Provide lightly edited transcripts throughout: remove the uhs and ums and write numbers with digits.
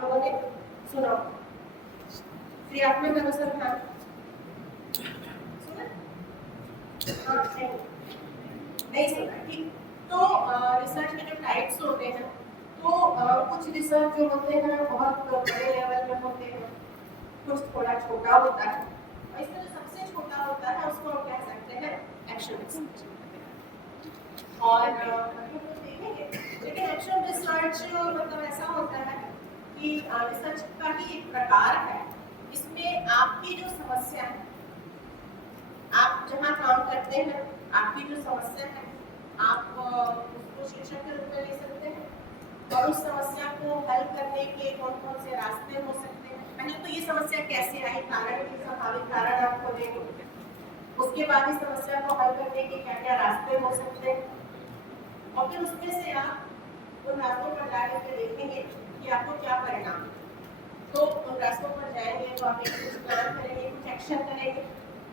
आप लोगों ने सुना। क्रियात्मक अनुसंधान सुना? हाँ नहीं सुना, ठीक। तो रिसर्च के जो टाइप्स होते हैं, तो कुछ रिसर्च जो होते हैं बहुत बड़े लेवल में होते हैं, कुछ थोड़ा छोटा होता है, और इसमें जो सबसे छोटा होता है उसको हम कह सकते हैं एक्शन रिसर्च। और देखेंगे, लेकिन एक्शन रिसर्च मतलब ऐसा होता है कि रिसर्च का ही एक प्रकार है। इसमें आपकी जो समस्या है, आप जहाँ काम करते हैं, आपकी जो समस्या है, आप उसको शीर्षक के रूप में ले सकते हैं, और उस समस्या को हल करने के कौन कौन से रास्ते हो सकते हैं। पहले तो ये समस्या कैसे आई, कारण के संभावित कारण आप खोलेंगे, उसके बाद इस समस्या को हल करने के क्या क्या रास्ते हो सकते हैं, और फिर उसमें से आप उन रास्तों पर जाकर के देखेंगे कि आपको क्या परिणाम। तो उन रास्तों पर जाएंगे तो आप एक कुछ प्लान करेंगे, कुछ एक्शन करेंगे,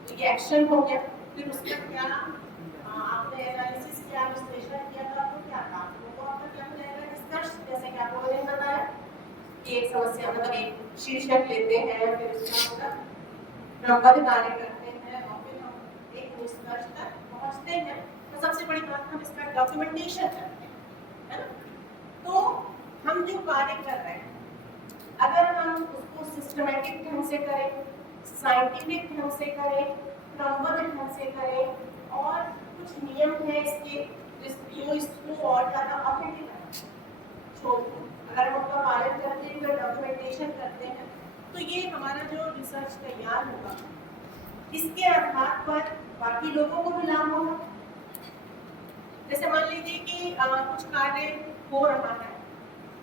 तो ये एक्शन हो गया। फिर उसका क्या आपने एनालिसिस किया, विश्लेषण किया, तो आपको क्या कहा, तो आपका क्या हो जाएगा निष्कर्ष। जैसे कि आप लोगों ने बताया कि एक समस्या मतलब एक शीर्षक लेते हैं, फिर उसका क्रमबद्ध कार्य करते हैं, और फिर हम एक निष्कर्ष तक पहुंचते हैं। तो सबसे बड़ी बात हम इसका डॉक्यूमेंटेशन करते हैं, है ना। तो हम जो कार्य कर रहे हैं, अगर हम उसको सिस्टमैटिक ढंग से करें, साइंटिफिक ढंग से करें, क्रमबद्ध ढंग से करें, और कुछ नियम है इसके जो इसको और ज़्यादा ऑथेंटिक छोड़ दें, अगर हम उसका पालन करते हैं, डॉक्यूमेंटेशन करते हैं, तो ये हमारा जो रिसर्च तैयार होगा, इसके आधार पर बाकी लोगों को भी लाभ होगा। जैसे मान लीजिए कि कुछ कार्य हो रहा है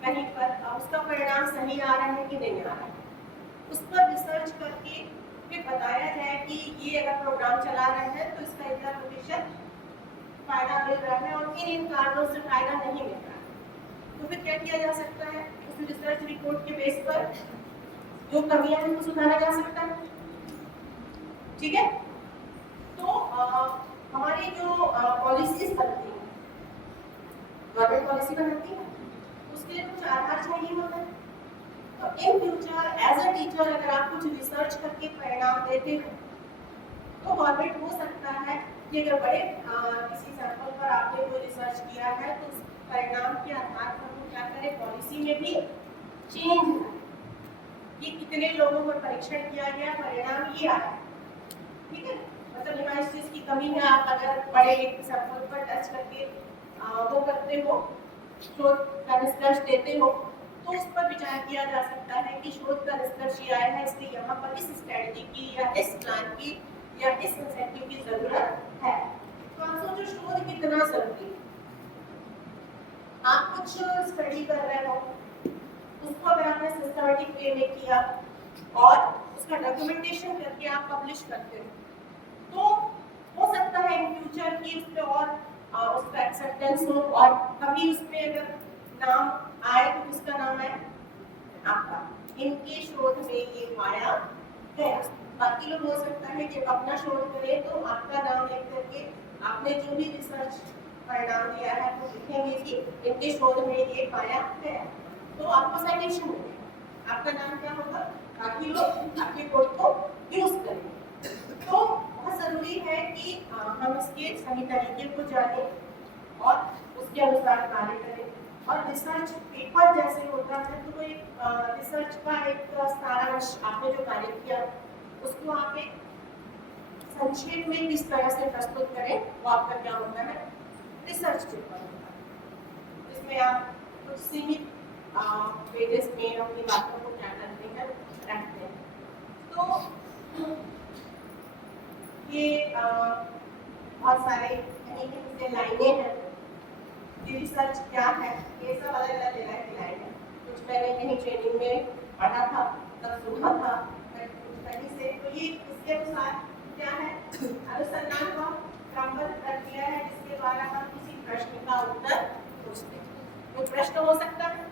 कहीं पर, उसका परिणाम सही आ रहा है कि नहीं आ रहा है, उस पर रिसर्च करके फिर बताया जाए कि ये अगर प्रोग्राम चला रहे हैं तो इसका इतना प्रतिशत फायदा मिल रहा है और इन कारणों से फायदा नहीं मिल रहा है। तो फिर क्या किया जा सकता है, उस रिसर्च रिपोर्ट के बेस पर जो कमियां हैं उनको सुधारा जा सकता है, ठीक है। तो हमारी जो पॉलिसीज बनती है, गवर्नमेंट पॉलिसी बनती है, उसके लिए कुछ आधार चाहिए होता है। तो in future as a teacher अगर आप कुछ रिसर्च करके परिणाम देते हो, तो गवर्नमेंट हो सकता है कि अगर बड़े किसी सैंपल पर आपने कोई रिसर्च किया है, तो उस परिणाम के आधार पर वो क्या करें, पॉलिसी में भी चेंज कि कितने लोगों पर परीक्षण किया गया, परिणाम ये आया, ठीक है। मतलब यहाँ इस चीज की कमी है, आप अगर बड़े एक सैंपल पर टेस्ट करके वो करते हो, शोध का निष्कर्ष देते हो, तो उस पर विचार किया जा सकता है कि शोध का निष्कर्ष ये आया है, इसलिए यहाँ पर इस स्ट्रेटजी की या इस प्लान की या इस इंसेंटिव की जरूरत है। तो आप सोचो शोध कितना जरूरी है। आप कुछ स्टडी कर रहे हो, उसको अगर आपने सिस्टमैटिक वे में किया और उसका डॉक्यूमेंटेशन करके आप पब्लिश करते हो, तो हो सकता है इन फ्यूचर की उस पर और उसका एक्सेप्टेंस हो, और कभी उसमें अगर नाम आए तो किसका नाम आए, आपका, इनके शोध में ये पाया गया। बाकी लोग हो सकता है कि अपना शोध करें तो आपका नाम लिख करके आपने जो भी रिसर्च परिणाम दिया है वो लिखेंगे कि इनके शोध में ये पाया गया, तो आपको साइटेशन मिलेगा, आपका नाम क्या होगा, बाकी लोग आपके कोड को यूज करेंगे। तो बहुत जरूरी है कि हम इसके सही तरीके को जानें और उसके अनुसार कार्य करें। और रिसर्च पेपर जैसे होता है, तो एक रिसर्च का एक सारांश आपने जो कार्य किया उसको आप एक संक्षेप में किस तरह से प्रस्तुत करें, वो आपका क्या होता है, रिसर्च पेपर होता है, जिसमें आप कुछ सीमित पेजेस में अपनी बातों को क्या करते हैं, रखते हैं। तो ये बहुत सारे कहीं से लाइनें हैं, ये रिसर्च क्या है, ये सब अलग अलग लेवल की लाइन है। कुछ मैंने कहीं ट्रेनिंग में पढ़ा था, तब सुना था कहीं से, तो ये इसके अनुसार क्या है, अनुसंधान का क्रमबद्ध प्रक्रिया है जिसके द्वारा हम किसी प्रश्न का उत्तर पूछते हैं। कोई प्रश्न हो सकता है,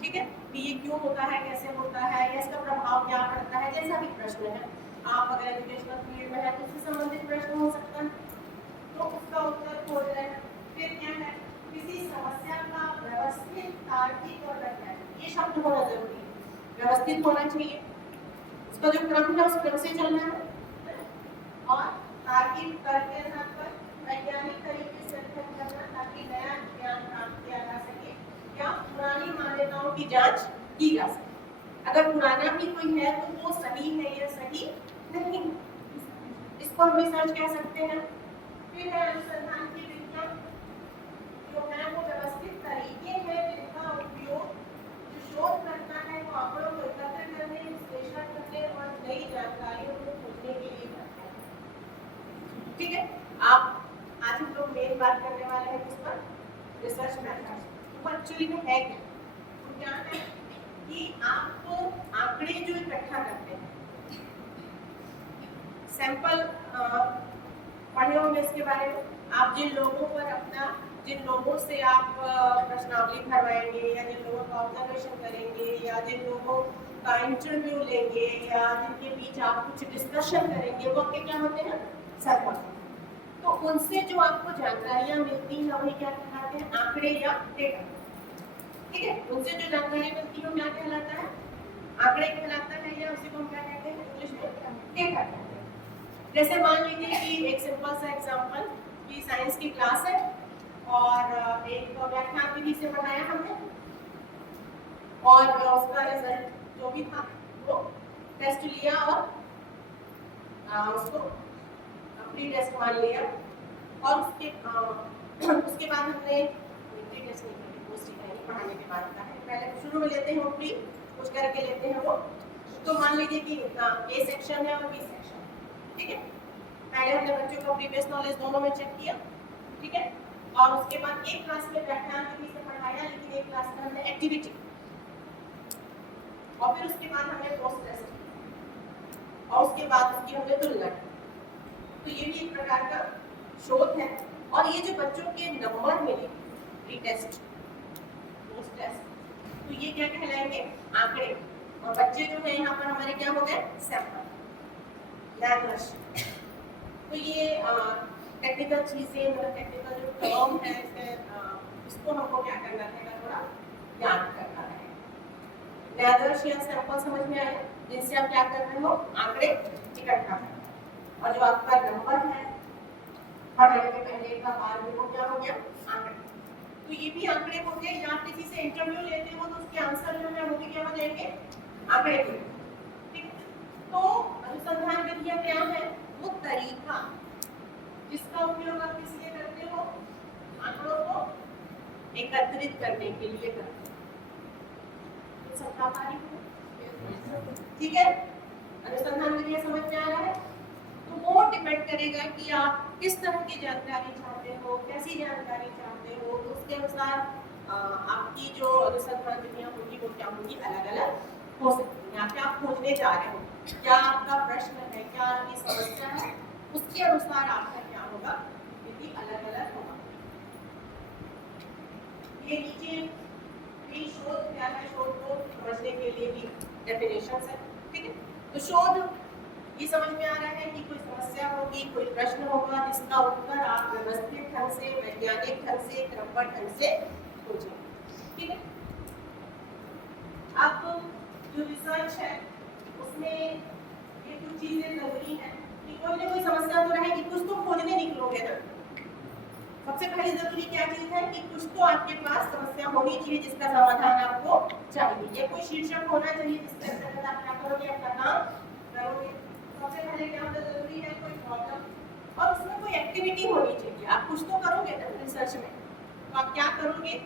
ठीक है, कि ये क्यों होता है, कैसे होता है, या इसका प्रभाव क्या पड़ता है, जैसा भी प्रश्न है। आप अगर एजुकेशनल फील्ड में है तो उससे संबंधित प्रश्न हो सकता है, तो उसका उत्तर खोज रहे हैं। फिर क्या है, किसी समस्या का व्यवस्थित, तार्किक और वैज्ञानिक, ये शब्द होना जरूरी है। व्यवस्थित होना चाहिए, उसका जो क्रम है उस क्रम से चलना है, और तार्किक तर्क के आधार पर वैज्ञानिक तरीके से अध्ययन करना ताकि नया ज्ञान प्राप्त किया जा सके या पुरानी मान्यताओं की जांच की जा सके। अगर पुराना भी कोई है तो वो सही है या सही नहीं, इसको हम रिसर्च कह सकते हैं। फिर है अनुसंधान की विधियां, जो है वो व्यवस्थित तरीके हैं जिनका उपयोग जो शोध करता है वो आंकड़ों को एकत्र करने, विश्लेषण करने और नई जानकारियों को खोजने के लिए करता है। ठीक है, आप आज हम लोग मेन बात करने वाले हैं किस पर? Research method. तो एक्चुअली में है क्या? तो क्या है कि आप आंकड़े जो इकट्ठा करते हैं, सैंपल पढ़े होंगे इसके बारे में, आप जिन लोगों से आप प्रश्नावली भरवाएंगे या जिन लोगों का ऑब्जर्वेशन करेंगे या जिन लोगों का इंटरव्यू लेंगे या जिनके बीच आप कुछ डिस्कशन करेंगे, वो आपके क्या होते हैं? सैंपल। तो उनसे जो आपको जानकारियां मिलती हैं वही क्या कहलाते हैं? आंकड़े या डेटा। ठीक है, उनसे जो जानकारी मिलती है वो क्या कहलाता है? आंकड़े कहलाता है, या उसी को हम क्या कहते हैं इंग्लिश में? डेटा कहते हैं। जैसे मान लीजिए कि एक सिंपल सा एग्जांपल कि साइंस की क्लास है और एक व्याख्यान विधि से पढ़ाया हमने, और उसका रिजल्ट जो भी था वो टेस्ट लिया और उसको प्री टेस्ट मान लिया, और उसके बाद हमने प्री टेस्ट नहीं करी, पोस्ट ही पढ़ाने के बाद का है, पहले शुरू में लेते हैं वो प्री, कुछ करके लेते हैं वो। तो मान लीजिए कि ए सेक्शन है और बी सेक्शन, ठीक है। पहले हमने बच्चों को प्रीवियस नॉलेज दोनों में चेक किया, ठीक है, और उसके बाद एक क्लास में व्याख्यान विधि से पढ़ाया, लेकिन एक क्लास में हमने एक्टिविटी, और फिर उसके बाद हमने पोस्ट टेस्ट किया, और उसके बाद उसकी हमने तुलना की। तो ये भी एक प्रकार का शोध है। और ये जो बच्चों के नंबर मिले प्री टेस्ट पोस्ट टेस्ट, तो ये क्या कहलाएंगे? आंकड़े। और बच्चे जो है यहाँ पर हमारे क्या हो गए? Sample, language. तो ये टेक्निकल चीजें, मतलब टेक्निकल जो टर्म है इसको हमको क्या करना है, थोड़ा याद करना है। लैंग्वेज या सैंपल समझ में आया, जिनसे आप क्या कर रहे हो? आंकड़े इकट्ठा कर। और जो आपका नंबर है पढ़ाने के पहले का बाद में, वो क्या हो गया? आंकड़े। तो ये भी आंकड़े हो गए। या आप किसी से इंटरव्यू लेते हो तो उसके आंसर जो है वो भी क्या हो जाएंगे? आंकड़े के। ठीक है, तो अनुसंधान विधियां क्या है? वो तरीका जिसका उपयोग आप किस लिए करते हो? आंकड़ों को एकत्रित करने के लिए करते हो। सबका पारी, ठीक है, अनुसंधान विधियां समझ में आ रहा है? तो वो डिपेंड करेगा कि आप किस तरह की जानकारी चाहते हो, कैसी जानकारी चाहते हो, तो उसके अनुसार आपकी जो अनुसंधान विधियां होगी वो क्या होगी? अलग अलग हो सकती है। क्या आप खोजने जा रहे हो, क्या आपका प्रश्न है, क्या आपकी समस्या है, उसके अनुसार आपका क्या होगा? विधि अलग अलग होगा। ये नीचे शोध क्या है, शोध को समझने के लिए भी डेफिनेशंस है, ठीक है। तो शोध ये समझ में आ रहा है कि कोई समस्या होगी, कोई प्रश्न होगा जिसका उत्तर आप व्यवस्थित ढंग से, वैज्ञानिक ढंग से, क्रमबद्ध ढंग से खोजें, ठीक है। अब जो रिसर्च है उसमें ये कुछ चीजें जरूरी है कि कोई ना कोई समस्या तो रहेगी, कुछ तो खोजने निकलोगे ना। सबसे पहली जरूरी क्या चीज है कि कुछ तो आपके पास समस्या होनी चाहिए जिसका समाधान आपको चाहिए। ये कोई शीर्षक होना चाहिए जिसके अंतर्गत आप क्या करोगे? अपना काम करोगे। सबसे पहले क्या होना जरूरी है? कोई प्रॉब्लम, और उसमें कोई एक्टिविटी होनी चाहिए। आप कुछ तो करोगे ना रिसर्च में, तो आप क्या करोगे?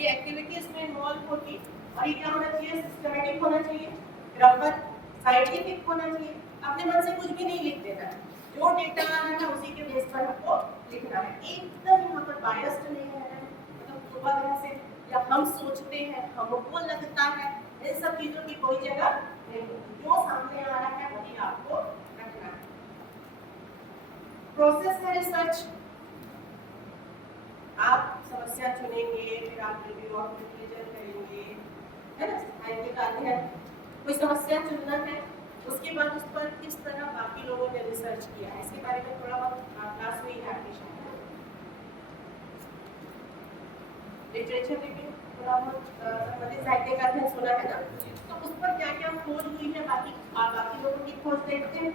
ये एक्टिविटी इसमें इन्वॉल्व होगी, और ये क्या होना चाहिए? सिस्टमैटिक होना चाहिए, क्रमबद्ध, साइंटिफिक होना चाहिए। अपने मन से कुछ भी नहीं लिख देना, जो डेटा आ रहा है उसी के बेस पर हमको लिखना है। एकदम यहाँ पर बायस्ड नहीं है, मतलब पूर्वाग्रह से या हम सोचते हैं, हमको लगता है, इन सब चीजों की कोई जगह नहीं। जो सामने आ रहा है वही आपको रखना है। प्रोसेस है रिसर्च, आप समस्या चुनेंगे, फिर आप रिव्यू और कंक्लूजन करेंगे, है ना? साहित्यिक अध्ययन, कोई समस्या चुनना है, उसके बाद उस पर किस तरह बाकी लोगों ने रिसर्च किया है, इसके बारे में थोड़ा बहुत क्लास में ही आपकी शायद लिटरेचर रिव्यू, थोड़ा बहुत संबंधित साहित्य का अध्ययन सुना है ना, तो उस पर क्या क्या खोज हुई है, बाकी लोगों की खोज देखते हैं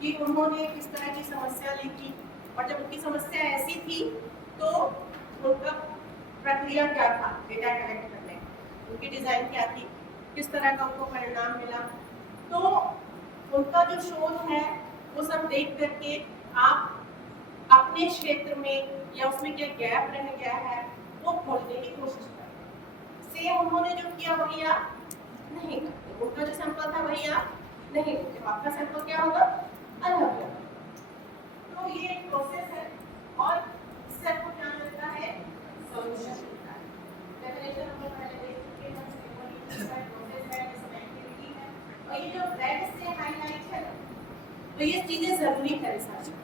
कि उन्होंने किस तरह की समस्या ली थी, और जब उनकी समस्या ऐसी थी तो उनका प्रक्रिया क्या था डेटा कलेक्ट करने, उनकी डिजाइन क्या थी, किस तरह का उनको परिणाम मिला। तो उनका जो शोध है वो सब देख करके आप अपने क्षेत्र में या उसमें क्या गैप रह गया है वो खोलने की कोशिश करें। सेम उन्होंने जो किया वही आप नहीं करते, उनका जो सैंपल था वही आप नहीं करते, आपका सैंपल क्या होगा, अलग होगा। तो ये एक प्रोसेस है और इससे आपको क्या मिलता है, सॉल्यूशन मिलता है। डेफिनेशन हम लोग पहले देख चुके हैं, प्रोसेस है, एक्टिविटी है, और ये जो रेड से हाईलाइट है तो ये चीजें जरूरी है रिसर्च में,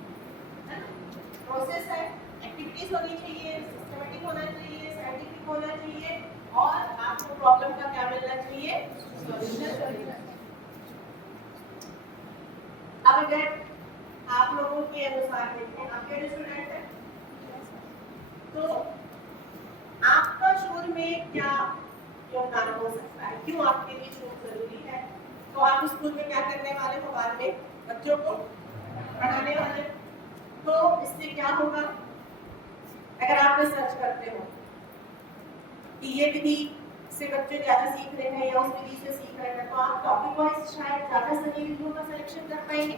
प्रोसेस है, एक्टिविटीज होनी चाहिए, सिस्टमैटिक होना चाहिए, साइंटिफिक होना चाहिए, और आपको प्रॉब्लम का क्या मिलना चाहिए, सॉल्यूशन मिलना चाहिए। अब अगर आप लोगों के अनुसार देखें, आपके स्टूडेंट हैं तो आपका शोध में क्या योगदान हो सकता है, क्यों आपके लिए शोध जरूरी है। तो आप स्कूल में क्या करने वाले हो, बाद में बच्चों को पढ़ाने वाले। तो इससे क्या होगा, अगर आप रिसर्च करते हो कि ये विधि से बच्चे ज्यादा सीख रहे हैं या उस विधि से सीख रहे हैं, तो आप टॉपिक वाइज शायद ज्यादा सही विधियों का सिलेक्शन कर पाएंगे,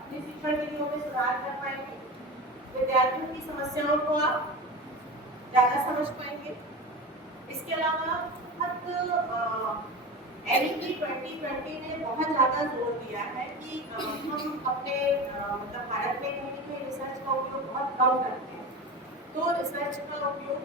अपनी शिक्षण विधियों में सुधार कर पाएंगे, विद्यार्थियों की समस्याओं को आप ज्यादा समझ पाएंगे। इसके अलावा एनईपी 2020 ने बहुत ज़्यादा जोर दिया है कि हम अपने मतलब भारत में कहीं रिसर्च का उपयोग बहुत कम करते हैं। तो रिसर्च का उपयोग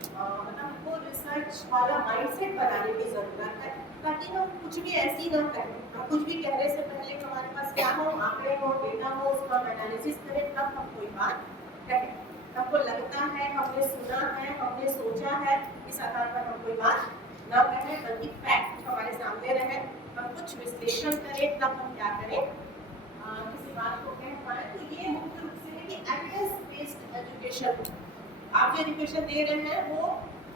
मतलब हमको रिसर्च वाला माइंडसेट बनाने की ज़रूरत है, ताकि हम कुछ भी ऐसी ना करें, हम कुछ भी कहने से पहले हमारे पास क्या हो, आंकड़े हो, डेटा हो, उसका एनालिसिस करें, तब हम कोई बात कहें। हमको लगता है, हमने सुना है, हमने सोचा है, इस आधार पर हम कोई बात ना कहें, बल्कि फैक्ट हमारे सामने रहे, हम कुछ विश्लेषण करें, तब हम क्या करें, किसी बात को कह पाए। तो ये मुख्य रूप से है कि एविडेंस बेस्ड एजुकेशन, आप जो एजुकेशन दे रहे हैं वो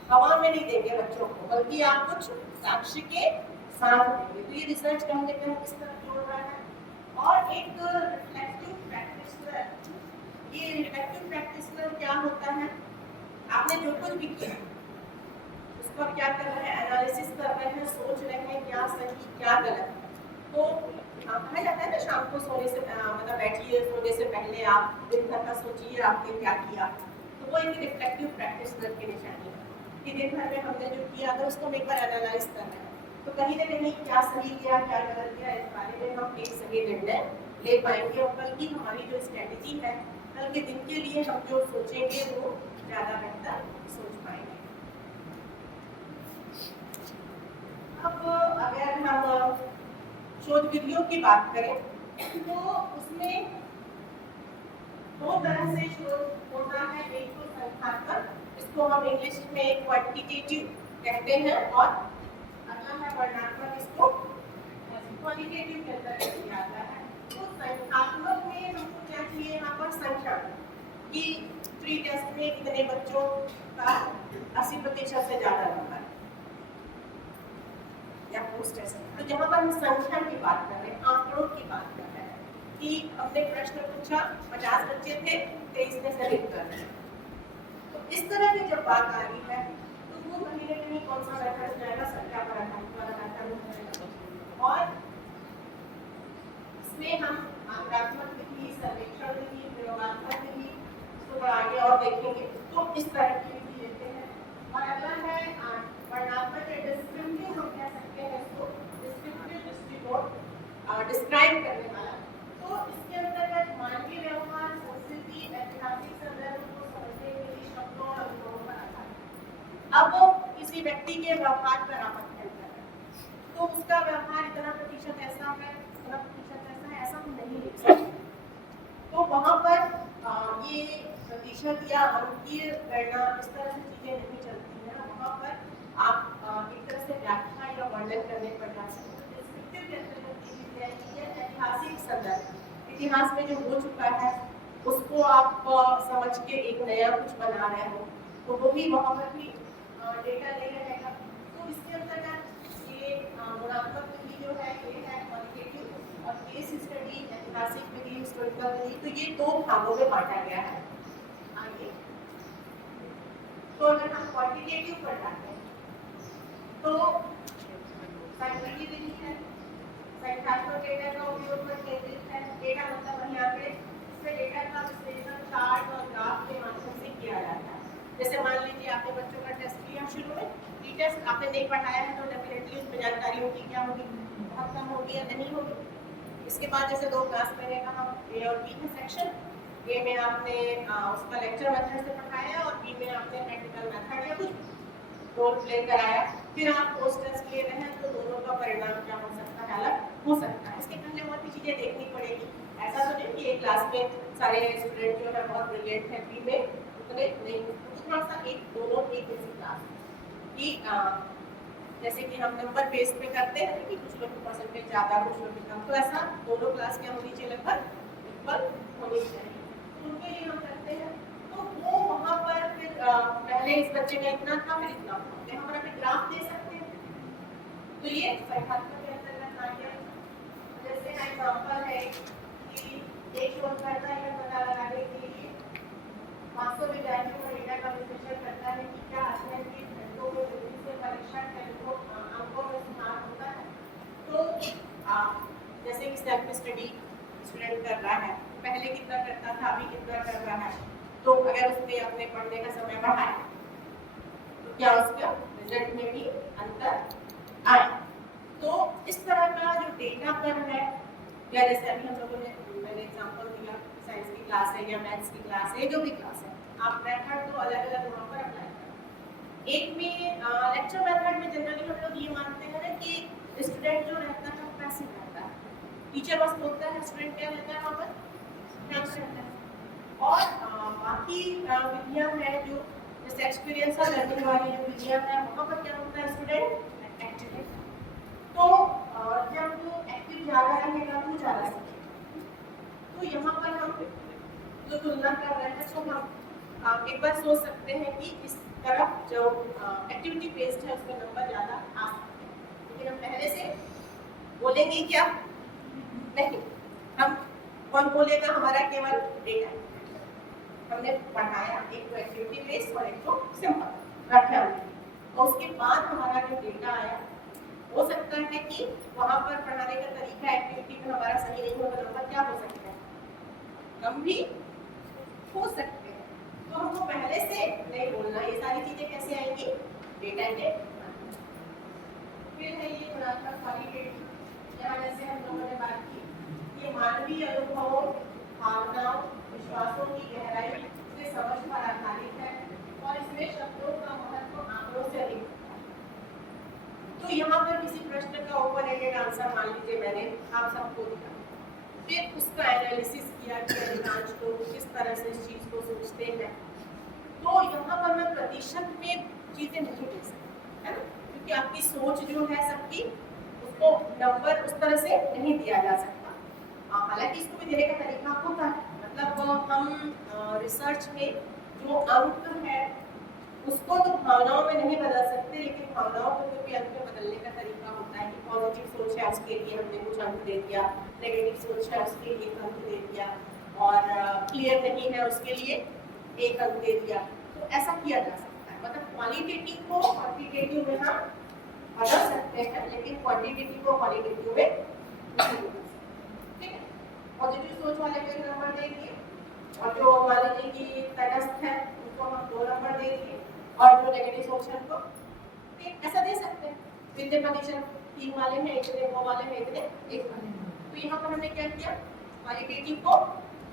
हवा में नहीं देंगे बच्चों को, बल्कि आप कुछ साक्ष्य के साथ देंगे। तो ये रिसर्च करने का किस तरह जोड़ रहा है। और एक रिफ्लेक्टिव प्रैक्टिशनर, ये रिफ्लेक्टिव प्रैक्टिशनर क्या होता है, आपने जो कुछ भी किया उसको आप क्या कर रहे हैं, एनालिसिस कर रहे हैं, सोच रहे हैं क्या सही क्या गलत। तो कहा जाता है ना, शाम को सोने से मतलब बैठिए, सोने से पहले आप दिन भर का सोचिए आपने क्या किया। तो वो एक रिफ्लेक्टिव प्रैक्टिशनर की निशानी है कि दिन भर में हमने जो किया अगर उसको हम एक बार एनालाइज कर रहे हैं तो कहीं ना कहीं क्या सही किया क्या गलत किया, इस बारे में हम एक सही निर्णय ले पाएंगे, और कल की हमारी जो स्ट्रेटेजी है, कल के दिन के लिए हम जो सोचेंगे वो ज़्यादा बेहतर सोच पाएंगे। अब अगर हम शोध विधियों की बात करें तो उसमें दो तरह से शोध होता है, एक तो संख्यात्मक, इसको हम इंग्लिश में क्वांटिटेटिव कहते हैं, और अगला है वर्णनात्मक, इसको क्वालिटेटिव के अंदर किया जाता है। तो संख्यात्मक में हमको क्या चाहिए, यहाँ पर संख्या कि प्री टेस्ट में कितने बच्चों का 80% से ज्यादा नंबर या पोस्ट टेस्ट। तो जहाँ पर हम संख्या की बात कर रहे हैं, आंकड़ों की बात कर रहे हैं कि हमने प्रश्न पूछा, 50 बच्चे थे, 23 ने सही उत्तर दिया, तो इस तरह की जब बात आ रही है तो वो कहीं ना कहीं कौन सा मेथड जाएगा, संख्या पर आधारित वाला मेथड जाएगा। और इसमें हम आंकड़ात्मक विधि, सर्वेक्षण विधि, प्रयोगात्मक विधि, इसको आगे और देखेंगे, तो इस तरह की विधि लेते हैं। और अगला है वर्णनात्मक डिस्क्रिप्टिव, हम कह सकते हैं इसको डिस्क्रिप्टिव दृष्टिकोण, डिस्क्राइब करने वाला। तो इसके अंतर्गत मानवीय व्यवहार, संस्कृति, ऐतिहासिक संदर्भ को समझने के लिए शब्दों और अनुभवों पर आधारित। अब वो किसी व्यक्ति के व्यवहार पर आप अध्ययन कर रहे हैं, तो उसका व्यवहार इतना प्रतिशत ऐसा है, इतना प्रतिशत ऐसा है, ऐसा हम नहीं लिख सकते। तो वहाँ पर ये प्रतिशत या अंकीय गणना इस तरह से चीजें नहीं चलती हैं। वहाँ पर आप एक तरह से व्याख्या या वर्णन करने पर जा सकते हैं। ऐतिहासिक संदर्भ, इतिहास में जो हो चुका है उसको आप समझ के एक नया कुछ बना रहे हो, तो वो भी वहाँ पर भी डेटा ले रहेगा। तो इसके अंतर्गत ये गुणात्मक विधि जो है ये है क्वालिटेटिव, और केस स्टडी ऐतिहासिक विधि, हिस्टोरिकल विधि, तो ये दो भागों में बांटा गया है। आगे तो अगर हम क्वांटिटेटिव पर जाते हैं तो सांख्यिकी विधि है, संख्यात्मक डेटा का उपयोग पर केंद्रित है। डेटा मतलब वही आंकड़े, इसमें डेटा का विश्लेषण चार्ट और ग्राफ के माध्यम से किया जाता है। जैसे मान लीजिए आपने बच्चों का टेस्ट लिया शुरू में, प्री टेस्ट आपने नहीं पढ़ाया है तो डेफिनेटली उसमें जानकारी होगी क्या होगी, बहुत कम होगी या नहीं होगी। इसके बाद जैसे दो क्लास मैंने कहा ए और बी का सेक्शन, ए में आपने उसका लेक्चर मेथड से पढ़ाया और बी में आपने प्रैक्टिकल मेथड या कुछ रोल प्ले कराया, फिर आप पोस्ट टेस्ट ले रहे हैं तो दोनों का परिणाम क्या हो सकता है, अलग हो सकता है। इसके पहले और भी चीज़ें देखनी पड़ेगी। ऐसा तो नहीं कि एक क्लास में सारे स्टूडेंट जो है बहुत ब्रिलियंट है, बी में उतने नहीं, थोड़ा सा एक दोनों एक जैसी क्लास कि जैसे कि हम नंबर बेस पे करते हैं कि कुछ लोग परसेंटेज ज़्यादा कुछ लोग कम, तो ऐसा दोनों क्लास क्या होनी चाहिए, लगभग इक्वल होनी चाहिए। उनके लिए हम करते हैं तो वो वहाँ पर फिर पहले इस बच्चे का इतना था फिर इतना, हम अपने ग्राफ दे सकते हैं। तो ये संख्यात्मक के अंतर्गत आ गया। जैसे एग्जांपल है कि एक शोधकर्ता यह पता लगाने के लिए 500 विद्यार्थियों का डेटा का विश्लेषण करता है कि क्या अध्ययन के घंटों में वृद्धि से परीक्षण के अंकों में सुधार होता है। तो जैसे कि सेल्फ स्टडी स्टूडेंट कर रहा है, पहले कितना करता था अभी कितना कर रहा है, तो अगर उसने अपने पढ़ने का समय बढ़ाया तो क्या उसका रिजल्ट में भी अंतर आए। तो इस तरह का जो डेटा पर है, या जैसे अभी हम लोगों ने मैंने एग्जांपल दिया साइंस की क्लास है या मैथ्स की क्लास है, जो भी क्लास है, आप मेथड तो अलग अलग वहाँ पर अप्लाई करें। एक में लेक्चर मेथड में जनरली हम लोग ये मानते हैं ना कि स्टूडेंट जो रहता है वो पैसिव रहता है, टीचर बस बोलता है, स्टूडेंट क्या रहता है वहाँ पर, ध्यान से रहता है। और बाकी विधियाँ हैं जो जैसे एक्सपीरियंसल लर्निंग वाली जो विधियाँ हैं वहाँ पर क्या होता है, स्टूडेंट एक्टिव है। तो जब वो एक्टिव ज़्यादा रहेगा तो ज़्यादा सीखेगा। तो यहाँ पर हम जो तुलना कर रहे हैं तो हम एक बार सोच सकते हैं कि इस तरफ जो एक्टिविटी बेस्ड है उसका नंबर ज़्यादा आ सकते हैं, लेकिन हम पहले से बोलेंगे क्या, नहीं, हम कौन बोलेगा, हमारा केवल डेटा हमने पढ़ाया, एक तो एक्टिविटी बेस्ड और एक तो सिंपल रखा हमने, और उसके बाद हमारा जो डेटा आया हो सकता है कि वहाँ पर पढ़ाने का तरीका एक्टिविटी में हमारा सही नहीं होगा, नंबर क्या हो सकता है, कम भी हो सकते हैं। तो हमको पहले से नहीं बोलना, ये सारी चीजें कैसे आएंगी, डेटा के। फिर है ये गुणात्मक क्वालिटेटिव, यहाँ जैसे हम लोगों ने बात की, ये मानवीय अनुभवों, भावनाओं, विश्वासों की गहराई से समझ पर आधारित है और इसमें शब्दों का महत्व आंकड़ों से अधिक होता है। तो यहाँ पर किसी प्रश्न का ओपन एंडेड आंसर मान लीजिए मैंने आप सबको दिया, फिर उसका एनालिसिस किया कि अधिकांश लोग किस तरह से इस चीज़ को सोचते हैं, तो यहाँ पर मैं प्रतिशत में चीज़ें नहीं दे सकती, है ना, क्योंकि आपकी सोच जो है सबकी, उसको नंबर उस तरह से नहीं दिया जा सकता। हालांकि इसको भी देने का तरीका होता है, मतलब हम रिसर्च में जो अंक है उसको तो भावनाओं में नहीं बदल सकते, लेकिन भावनाओं को क्योंकि अंक में बदलने का तरीका होता है कि पॉजिटिव सोच है उसके लिए हमने कुछ अंक दे दिया, नेगेटिव सोच है उसके लिए अंक दे दिया, और क्लियर नहीं है उसके लिए एक अंक दे दिया। तो ऐसा किया जा सकता है, मतलब क्वालिटेटिव को क्वांटिटेटिव में हम बदल सकते हैं, लेकिन क्वांटिटेटिव को क्वालिटेटिव में नहीं। ठीक है, पॉजिटिव सोच वाले को 1 नंबर दे दिए, और जो मान लीजिए कि तटस्थ है उसको हम 2 नंबर दे दिए, और जो नेगेटिव सोच है उसको ऐसा दे सकते हैं, इतने प्रतिशत 3 वाले हैं, इतने 2 वाले हैं, इतने 1 वाले हैं। तो यहाँ पर हमने क्या किया, क्वालिटेटिव को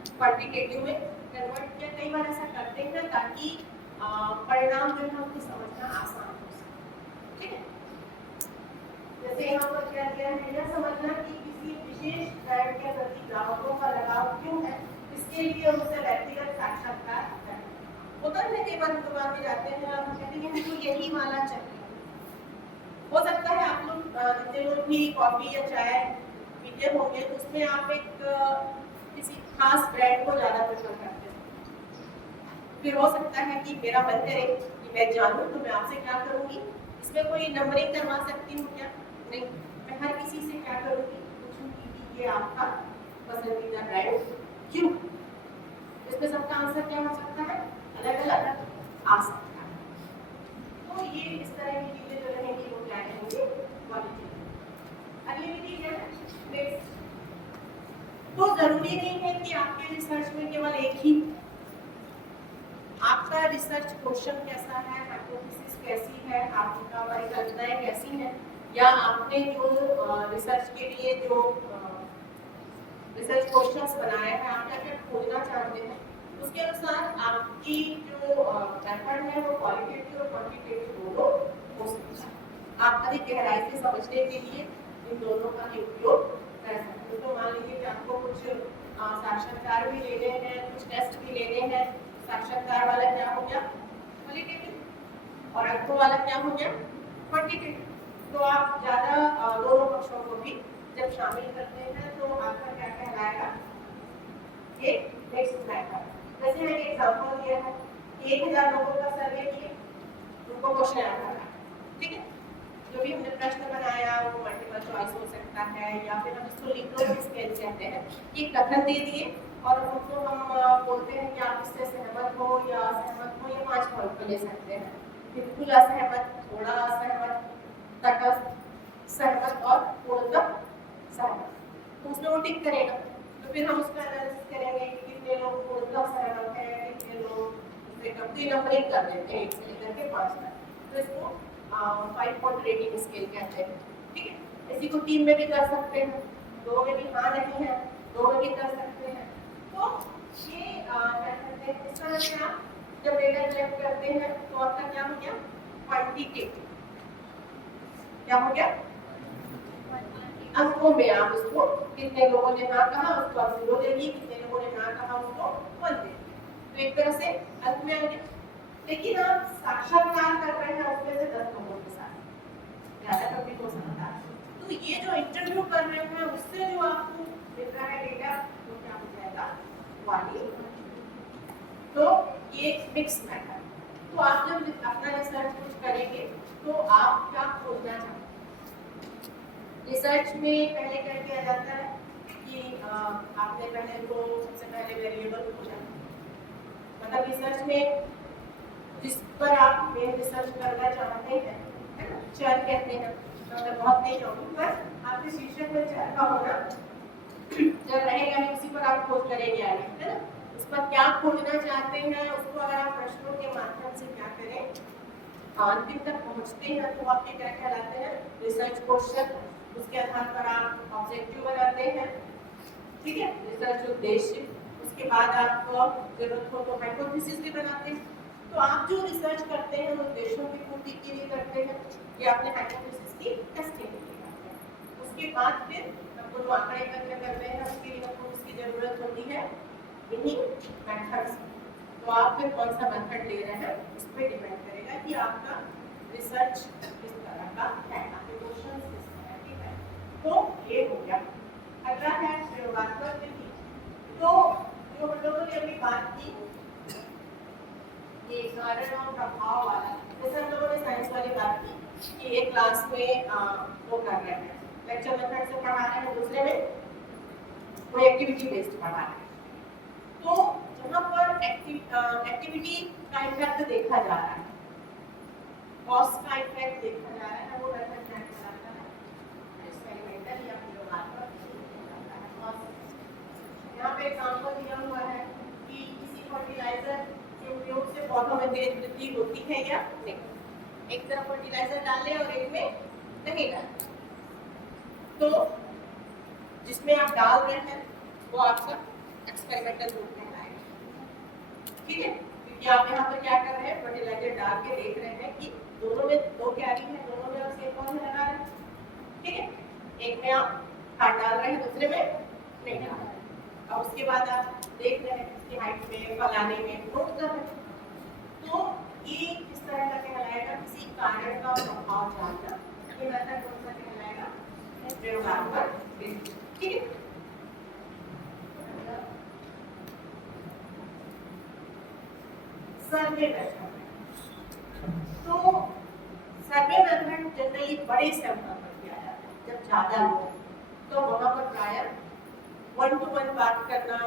क्वांटिटेटिव में कन्वर्ट किया। कई बार ऐसा करते हैं ताकि परिणाम जो है उसको समझना आसान हो सके। ठीक है, जैसे यहाँ पर क्या किया है, यह समझना कि किसी विशेष ब्रांड के प्रति ग्राहकों का लगाव क्यों है, इसके लिए उनसे व्यक्तिगत साक्षात्कार करें। होता है कई बार दुकान में जाते हैं और कहते हैं हमको यही वाला चाहिए। हो सकता है आप लोग जितने लोग भी कॉफी या चाय पीते होंगे तो उसमें आप एक किसी खास ब्रांड को ज़्यादा प्रेफर करते हैं। फिर हो सकता है कि मेरा मन करे कि मैं जानूं तो मैं आपसे क्या करूंगी, इसमें कोई नंबरिंग करवा सकती हूँ क्या? नहीं। मैं हर किसी से क्या करूंगी, पूछूंगी कि ये आपका पसंदीदा ब्रांड क्यों? इसमें सबका आंसर क्या हो सकता है? अलग अलग आ सकता है। तो ये इस तरह की चीजें जो रहेंगी वो क्या रहेंगी? क्वालिटेटिव। अगली विधि क्या है? नेक्स्ट। तो जरूरी नहीं है कि आपके रिसर्च में केवल एक ही, आपका रिसर्च क्वेश्चन कैसा है, हाइपोथेसिस कैसी है, आपका परिकल्पनाएं कैसी हैं, या आपने जो रिसर्च के लिए जो रिसर्च क्वेश्चंस बनाया है, आप क्या क्या खोजना चाहते हैं, उसके अनुसार आपकी जो मेथड है वो क्वालिटेटिव और क्वांटिटेटिव दोनों हो सकता है। आप अधिक गहराई से समझने के लिए इन दोनों का ही उपयोग कर सकते हैं। तो मान लीजिए कि आपको कुछ साक्षात्कार भी लेने हैं, कुछ टेस्ट भी लेने हैं। साक्षात्कार वाला क्या हो गया? क्वालिटेटिव। और अंकों वाला क्या हो गया? क्वांटिटेटिव। तो आप ज्यादा दोनों पक्षों को भी जब शामिल करते हैं तो आपका क्या कहलाएगा? एक मिक्स्ड मेथड। जैसे मैंने एग्जांपल दिया है, 1000 लोगों का सर्वे किया, उनको क्वेश्चन आया, ठीक है? जो भी हमने प्रश्न बनाया वो मल्टीपल चॉइस हो सकता है, या फिर हम इसको लिंग्विस्टिक स्केल कहते हैं कि कथन दे दिए और उनको हम बोलते हैं कि आप इससे सहमत हो या असहमत हो, या 5 पॉइंट पे ले सकते हैं। बिल्कुल असहमत, थोड़ा असहमत, तटस्थ, सहमत और पूर्णतः सहमत। तो उसमें वो टिक करेगा। तो फिर हम उसका एनालिसिस करेंगे कि कितने लोग पूर्णतः सहमत हैं, कितने लोग उससे कम, नंबरिंग कर देते हैं 1 से लेकर के 5 तक। तो इसको 5 पॉइंट रेटिंग स्केल कहते हैं, ठीक है? इसी को टीम में भी कर सकते हैं, 2 में भी हाँ नहीं है, 2 में भी कर सकते हैं। तो ये क्या कहते हैं, इस तरह से आप जब डेटा कलेक्ट करते हैं तो आपका क्या हो गया? क्वांटिटेटिव। क्या हो गया? अंकों में आप उसको, कितने लोगों ने हाँ कहा उसको आप 0 देंगे, कितने लोगों ने हाँ कहा उसको 1 देंगे। तो एक तरह से अंक में आ गया। लेकिन आप साक्षात्कार कर रहे हैं उसमें से 10 लोगों के साथ, ज्यादा कभी हो सकता है। तो ये जो इंटरव्यू कर रहे हैं उससे जो आपको मिल रहा है डेटा वो क्या हो जाएगा? क्वालिटेटिव। तो ये मिक्स मेथड। तो आप जब अपना रिसर्च कुछ करेंगे तो आप क्या खोजना चाहते हैं? रिसर्च में पहले क्या किया जाता है कि आपने पहले तो सबसे पहले वेरिएबल खोजा, मतलब रिसर्च में जिस पर आप मेन रिसर्च करना चाहते हैं, है ना, चर कहते हैं। मतलब बहुत नहीं जाऊंगी, बस आपके शीर्षक में चर का होना चर रहेगा ही, उसी पर आप खोज करेंगे आगे, है ना? उस पर क्या खोजना चाहते हैं उसको अगर आप प्रश्नों के माध्यम से क्या करें, अंतिम तक पहुंचते हैं तो आपके क्या कहलाते हैं? Research question. उसके आधार पर आप ऑब्जेक्टिव बनाते हैं, ठीक है, रिसर्च उद्देश्य। उसके बाद आपको जरूरत हो तो हाइपोथेसिस भी बनाते हैं। तो आप जो रिसर्च करते हैं उद्देश्यों की पूर्ति के लिए करते हैं या अपने हाइपोथेसिस की टेस्टिंग के लिए करते हैं। उसके बाद फिर आपको जो आंकड़े एकत्र करने हैं उसके लिए आपको उसकी जरूरत होती है इन्हीं मेथड्स। तो आप फिर कौन सा मेथड ले रहे हैं उस पर डिपेंड करेगा कि आपका रिसर्च किस तरह का है, आपके क्वेश्चंस किस तरह के हैं। तो ये हो गया। अगला है प्रयोगात्मक विधि। तो जो हम लोगों ने अभी बात की ये कारण और प्रभाव वाला, जैसे हम लोगों ने साइंस वाली बात की कि एक क्लास में वो कर रहे हैं लेक्चर मेथड से पढ़ा रहे हैं, दूसरे में कोई एक्टिविटी बेस्ड पढ़ा रहे हैं। तो जहाँ पर एक्टिविटी का इफेक्ट देखा जा रहा है, कॉस्ट का इफेक्ट देखा जा रहा है, वो मेथड क्या कहलाता है? एक्सपेरिमेंटल या प्रयोगात्मक कहलाता है। कॉस्ट यहाँ पे एग्जांपल दिया हुआ है कि किसी फर्टिलाइजर के उपयोग से पौधों में तेज वृद्धि होती है या नहीं। एक तरफ फर्टिलाइजर डालें और एक में नहीं डालें, तो जिसमें आप डाल रहे हैं वो आपका एक्सपेरिमेंटल ग्रुप कहलाएगा, ठीक है? क्योंकि आप यहाँ पर क्या कर रहे हैं, फर्टिलाइजर डाल के देख रहे हैं कि दोनों में 2 कैरी है, दोनों में आप सेम पौधे लगा रहे हैं, ठीक है? एक में आप खाद डाल रहे हैं, दूसरे में नहीं डाल रहे हैं। और उसके बाद आप देख रहे हैं उसकी हाइट में, फल आने में ग्रोथ कर रहे हैं। तो ये किस तरह का कहलाएगा? किसी कारण का प्रभाव जानना। ये मेथड कौन सा कहलाएगा? प्रयोगात्मक विधि, ठीक है? Survey method, survey method generally बड़े सैंपल पर किया जाता है, जब ज़्यादा लोग तो वहाँ पर प्राय 1-to-1 बात करना।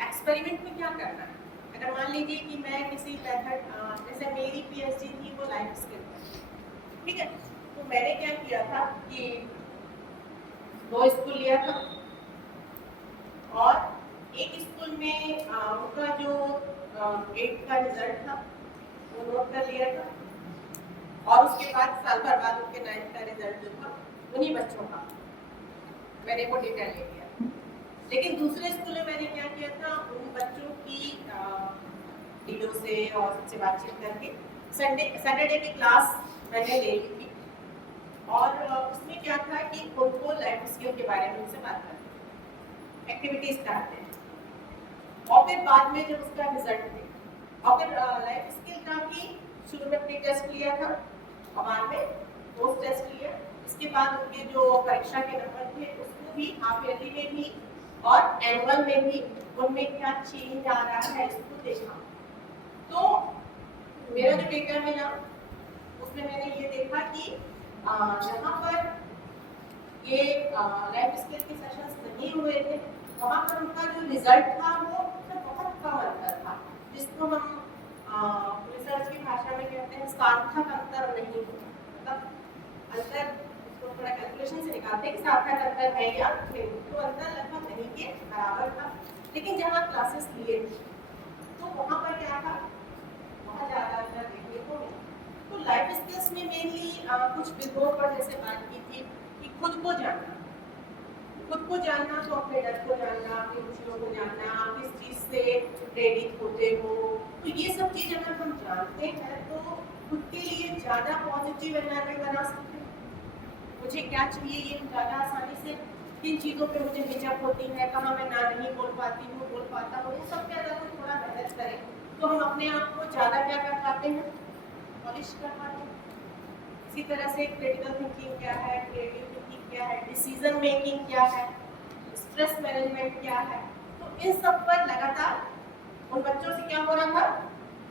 एक्सपेरिमेंट में क्या करना है, अगर मान लीजिए कि मैं किसी मेथड, जैसे मेरी पीएचडी थी वो लाइफ स्किल पर, ठीक है, तो मैंने क्या किया था कि 2 स्कूल लिया था और एक स्कूल में उनका जो 8th का रिजल्ट था वो नोट कर लिया था और उसके बाद साल भर बाद उनके 9th का रिजल्ट जो था उन्हीं बच्चों का मैंने वो डेटा ले लिया। लेकिन दूसरे स्कूल में मैंने क्या किया था, उन बच्चों की टीचरों से और उनसे बातचीत करके सैटरडे की क्लास मैंने ले ली थी और उसमें क्या था कि उनको लाइफ स्किल के बारे में उनसे बात करते हैं, एक्टिविटीज कराते हैं और फिर बाद में जब उसका रिजल्ट थे और फिर लाइफ स्किल का भी शुरू में प्री टेस्ट लिया था और बाद में पोस्ट टेस्ट लिया। इसके बाद उनके जो परीक्षा के नंबर थे उसको भी हाफ ईयरली में भी और एनुअल में भी उनमें क्या चेंज आ रहा है इसको देखा। तो मेरा जो डेटा मिला उसमें मैंने ये देखा कि जहाँ पर ये लाइफ स्किल के सेशंस नहीं हुए थे वहाँ पर उनका जो रिजल्ट था वो बहुत कम अंतर था, जिसको हम रिसर्च की भाषा में कहते हैं सार्थक अंतर नहीं, मतलब अंतर तो थोड़ा कैलकुलेशन से निकालते हैं कि सार्थक अंतर है या नहीं, तो अंतर लगभग नहीं के बराबर था। लेकिन जहाँ क्लासेस लिए तो वहाँ पर क्या था, बहुत ज़्यादा अंतर देखने को मिला। तो लाइफ स्किल्स में मेनली कुछ विधों पर जैसे बात की थी कि खुद को जानना तो अपने डर को जानना, अपनी रुचियों को जानना, आप किस चीज़ से प्रेरित होते हो, तो ये सब चीज़ अगर हम जानते हैं तो खुद के लिए ज़्यादा पॉजिटिव एनवायरनमेंट बना सकते हैं। मुझे क्या चाहिए ये ज़्यादा आसानी से, किन चीज़ों पे मुझे हिचक होती है, कहाँ मैं ना नहीं बोल पाती हूँ, बोल पाता हूँ, इन सब के अगर हम थोड़ा बैलेंस करें तो हम अपने आप को ज़्यादा क्या कर पाते हैं, पॉलिश कर पाते हैं। इसी तरह से क्रिटिकल थिंकिंग क्या है, क्रिएटिव थिंकिंग क्या है, डिसीजन मेकिंग क्या है, स्ट्रेस मैनेजमेंट क्या है, तो इन सब पर लगातार उन बच्चों से क्या हो रहा था,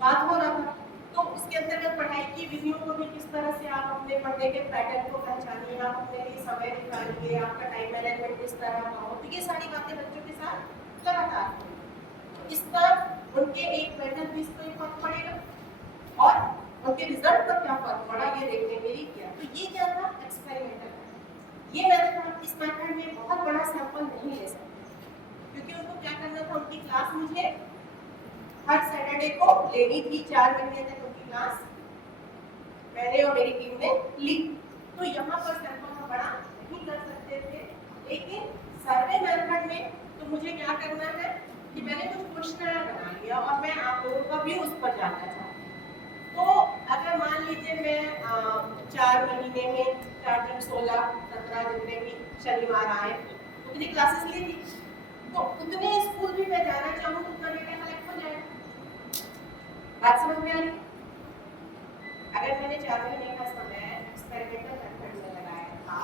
बात हो रहा था। तो उसके अंतर्गत पढ़ाई की विधियों को भी किस तरह से आप अपने पढ़ने के पैटर्न को पहचानिए, आप अपने लिए समय निकालिए, आपका टाइम मैनेजमेंट किस तरह का हो, तो ये सारी बातें बच्चों के साथ लगातार तो इस तरह उनके एक मेंटल पीस को फर्क पड़ेगा और उनके रिजल्ट पर क्या फर्क पड़ा ये देखने के लिए किया। तो ये क्या था, एक्सपेरिमेंटल। ये मेथड, इस मेथड में बहुत बड़ा सैंपल नहीं ले सकते क्योंकि उनको क्या करना था, उनकी क्लास मुझे हर सैटरडे को लेनी थी, 4 महीने तक उनकी क्लास मैंने और मेरी टीम ने ली। तो यहाँ पर सैंपल हम बड़ा नहीं कर सकते थे, लेकिन सर्वे मेथड में तो मुझे क्या करना है कि मैंने कुछ क्वेश्चन बना लिया और मैं आप लोगों का भी उस पर जानना चाहती हूँ। तो अगर मान लीजिए मैं 4 महीने में 4 दिन 16-17 जितने भी शनिवार आए तो कितनी क्लासेस ली थी, तो उतने स्कूल भी मैं जाना चाहूँ तो उतना डेटा कलेक्ट हो जाएगा। बात समझ में आ रही? अगर मैंने 4 महीने का समय एक्सपेरिमेंटल मेथड में लगाया था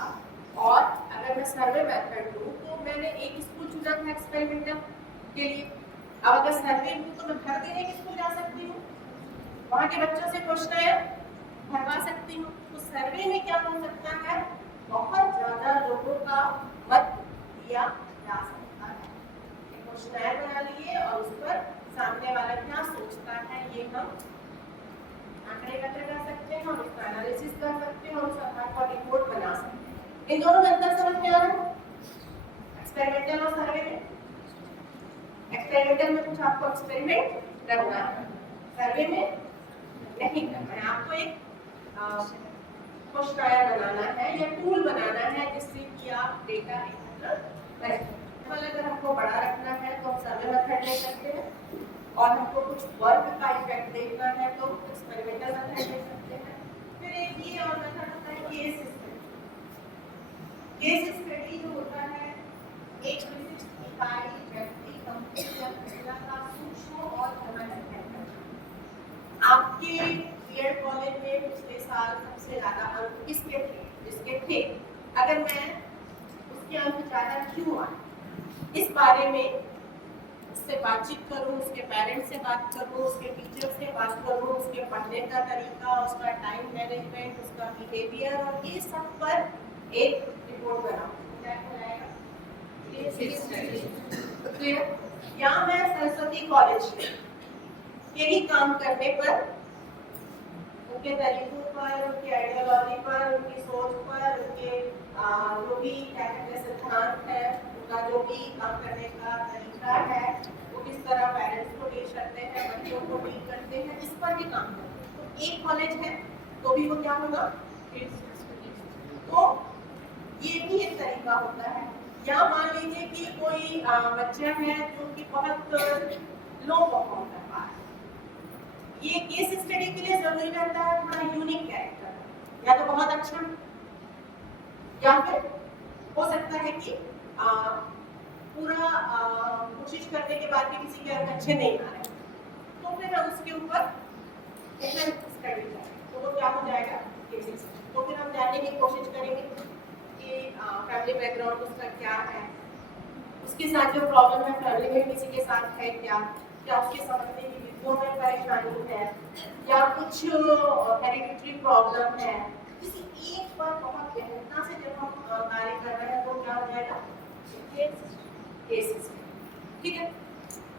और अगर मैं सर्वे मेथड लूँ तो मैंने एक स्कूल चुना था एक्सपेरिमेंटल के लिए। अब अगर सर्वे लूँ तो मैं हर दिन एक स्कूल जा सकती हूँ, वहाँ के बच्चों से क्वेश्चन भरवा सकती हूँ। तो सर्वे में क्या हो सकता है, बहुत ज़्यादा लोगों का मत लिया जा सकता है। क्वेश्चन बना लिए और उस पर सामने वाला क्या सोचता है ये हम आंकड़े एकत्र कर सकते हैं और उसका एनालिसिस कर सकते हैं और उस आधार पर रिपोर्ट बना सकते हैं। इन दोनों में अंतर समझ में आ रहा है, एक्सपेरिमेंटल और सर्वे में? एक्सपेरिमेंटल में कुछ आपको एक्सपेरिमेंट करना है, सर्वे में नहीं करना है। आपको एक क्वेश्चन बनाना है या टूल बनाना है जिससे कि आप डेटा एकत्र करें। अगर हमको बड़ा रखना है तो हम सर्वे मेथड ले सकते हैं और हमको कुछ वर्क का इफेक्ट देखना है तो एक्सपेरिमेंटल मेथड ले सकते हैं। फिर एक ये और मेथड होता है केस स्टडी। केस स्टडी जो होता है एक विशिष्ट इकाई, व्यक्ति, कंपनी या घटना का सूक्ष्म और गहन अध्ययन करना। आपके बीएड कॉलेज में पिछले साल सबसे ज़्यादा अंक किसके थे, जिसके थे, अगर मैं उसके अंक ज़्यादा क्यों आए इस बारे में उससे बातचीत करूँ, उसके पेरेंट्स से बात करूँ, उसके टीचर से बात करूँ, उसके पढ़ने का तरीका, उसका टाइम मैनेजमेंट, उसका बिहेवियर और ये सब पर एक रिपोर्ट बनाऊँ। क्या कहलाएगा? क्लियर? या मैं सरस्वती कॉलेज के ही काम करने पर, उनके तरीकों पर, उनकी आइडियोलॉजी पर, उनकी सोच पर, उनके जो भी क्या कहते हैं सिद्धांत है, उनका जो भी काम करने का तरीका है, वो किस तरह पेरेंट्स को डील करते हैं, बच्चों को डील करते हैं, इस पर भी काम करते हैं। तो एक कॉलेज है तो भी वो क्या होगा? तो ये भी एक तरीका होता है। या मान लीजिए कि कोई बच्चा है जो कि बहुत लो परफॉर्म कर पा रहा है, ये केस स्टडी के लिए जरूरी रहता है थोड़ा यूनिक कैरेक्टर, या तो बहुत अच्छा, या फिर हो सकता है कि पूरा कोशिश करने के बाद भी किसी के अंक अच्छे नहीं आ रहे, तो फिर हम उसके ऊपर स्टडी करें तो वो क्या हो जाएगा? केसेस। तो फिर हम जानने की कोशिश करेंगे कि फैमिली बैकग्राउंड उसका क्या है, उसके साथ जो प्रॉब्लम है फैमिली में किसी के साथ है क्या उसके समझने की विधियों में परेशानी है, या कुछ हेरिडिटरी प्रॉब्लम है, किसी एक पर बहुत गहनता से जब हम कार्य कर रहे हैं तो क्या हो जाएगा? केसेस। ठीक है,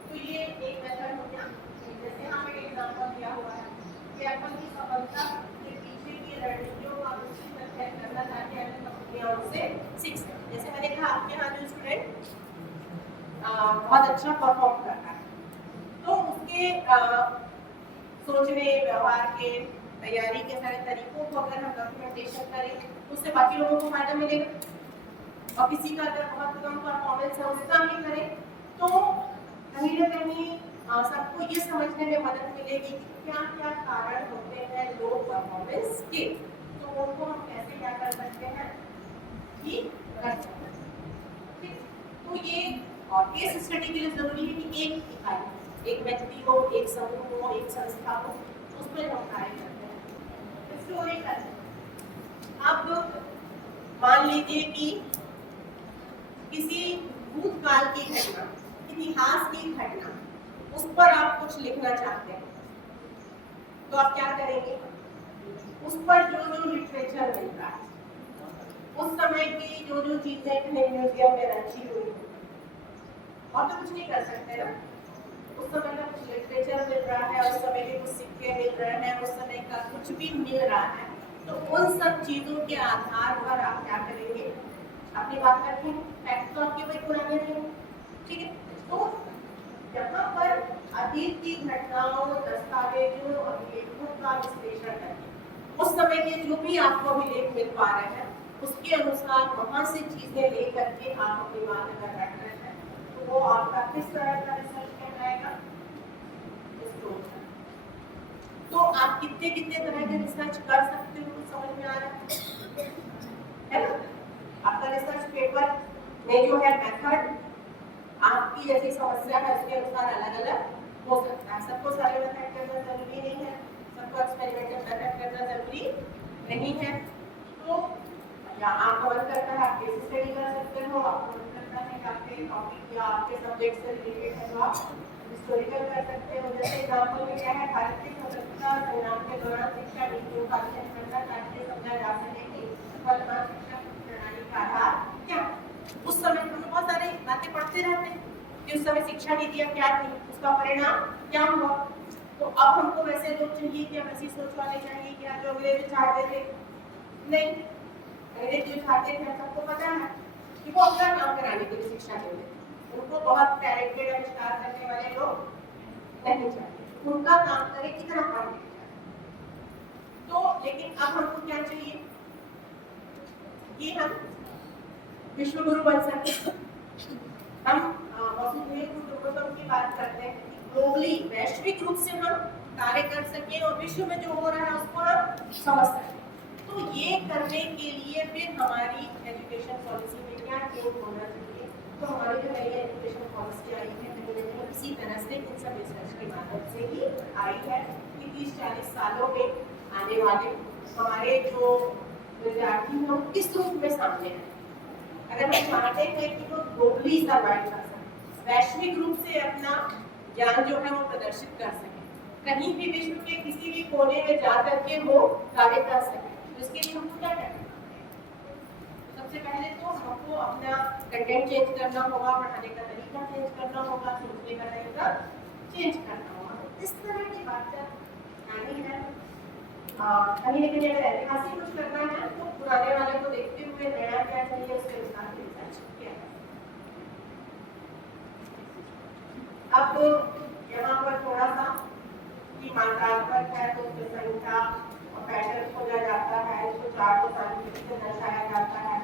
तो ये एक मेथड हो गया। जैसे यहाँ पे एग्जांपल दिया हुआ है कि अपन की सफलता के पीछे की रणनीतियों का विश्लेषण करना ताकि अन्य कंपनियां उससे सीख सकें। जैसे मैंने कहा आपके यहाँ जो स्टूडेंट बहुत अच्छा परफॉर्म कर रहा है, तो उसके सोचने, व्यवहार के, तैयारी के सारे तरीकों को अगर हम डॉक्यूमेंटेशन करें तो उससे बाकी लोगों को फायदा मिलेगा, और किसी का अगर बहुत कम परफॉर्मेंस है उसका भी करें तो कहीं ना कहीं सबको ये समझने में मदद मिलेगी कि क्या क्या कारण होते हैं लो परफॉर्मेंस के, तो उनको हम कैसे क्या कर सकते हैं कि कर सकते हैं। तो ये और केस स्टडी के लिए जरूरी है कि एक इकाई, एक व्यक्ति हो, एक समूह हो, एक संस्था हो, उसमें हम कार्य करते हैं, स्टोरी करते हैं। अब मान लीजिए कि किसी भूतकाल की घटना, इतिहास की घटना, उस पर आप कुछ लिखना चाहते हैं, तो आप क्या करेंगे? उस पर जो जो लिटरेचर मिल रहा है, उस समय की जो जो चीजें कहीं म्यूजियम में रखी हुई है, और तो कुछ नहीं कर सकते ना, उस समय का कुछ लिटरेचर मिल रहा है, उस समय के कुछ सिक्के मिल रहे हैं, उस समय का कुछ भी मिल रहा है, तो उन सब चीजों के आधार पर आप क्या करेंगे? अपनी बात रखेंगे। फैक्ट तो आपके वही पुराने रहेंगे, ठीक है। तो यहाँ पर अतीत की घटनाओं, दस्तावेजों और लेखों का विश्लेषण करके उस समय के जो भी आपको अभिलेख मिल पा रहे हैं उसके अनुसार वहां से चीजें ले करके आप अपनी बात अगर रख रहे हैं तो वो आपका किस तरह का रिसर्च कहलाएगा? तो आप कितने कितने तरह के रिसर्च कर सकते हो तो समझ में आ रहा है ना? आपका रिसर्च पेपर में जो है मेथड आपकी जैसी समस्या है उसके अनुसार अलग अलग हो सकता है। सबको सारे मेथड करना जरूरी नहीं है, सबको एक्सपेरिमेंटल मेथड करना जरूरी नहीं है। तो या आपका मन करता है आप केस स्टडी कर सकते हो, आपको मन करता है कि आपके टॉपिक या आपके सब्जेक्ट से रिलेटेड है तो आप हिस्टोरिकल कर सकते हो। जैसे एग्जाम्पल में क्या है, भारत की स्वतंत्रता संग्राम के दौरान शिक्षा नीतियों का अध्ययन करना ताकि समझा जा सके कि वर्तमान शिक्षा प्रणाली का आधार क्या। उस समय हम बहुत सारे बातें पढ़ते रहते हैं कि उस समय शिक्षा नीतियाँ क्या थी, उसका परिणाम क्या हुआ। तो अब हमको वैसे लोग चाहिए कि हम ऐसी सोच वाले चाहिए कि जो अंग्रेज चाहते थे, नहीं, अंग्रेज जो चाहते थे सबको पता है कि वो अपना काम कराने के लिए शिक्षा देते थे, उनको बहुत टैलेंटेड आविष्कार करने वाले लोग नहीं चाहते, उनका काम करे कितना पढ़ लिखा। तो लेकिन अब हमको क्या चाहिए कि हम विश्व गुरु बन सके। हम वसुधैव कुटुंबकम की बात करते हैं कि ग्लोबली वैश्विक रूप से हम कार्य कर सके और विश्व में जो हो रहा है उसको हम समझ सकें। तो ये करने के लिए फिर हमारी एजुकेशन पॉलिसी में क्या चेंज होना चाहिए। तो हमारी जो नई एजुकेशन पॉलिसी आई है इसी तरह से इन सब रिसर्च के माध्यम से ही आई है कि 30-40 सालों में आने वाले हमारे जो विद्यार्थी हैं किस रूप में सामने हैं। अगर हम चाहते हैं कि वो ग्लोबली सर्वाइव कर वैश्विक रूप से अपना ज्ञान जो है वो प्रदर्शित कर सके, कहीं भी विश्व के किसी भी कोने में जा करके वो कार्य कर सके। तो इसके लिए हमको क्या करना है? सबसे पहले तो हमको अपना कंटेंट चेंज करना होगा, पढ़ाने का तरीका चेंज करना होगा, सोचने का तरीका चेंज करना होगा। इस तरह की बातें आनी है। कहीं ना कहीं अगर ऐतिहासिक कुछ करना है तो पुराने वाले को देखते हुए नया क्या चाहिए उसके अनुसार रिसर्च किया है। अब यहाँ पर थोड़ा सा कि मात्रात्मक है तो उसमें संख्या और पैटर्न खोजा जाता है, इसको चार्ट और सांख्यिकी से दर्शाया जाता है।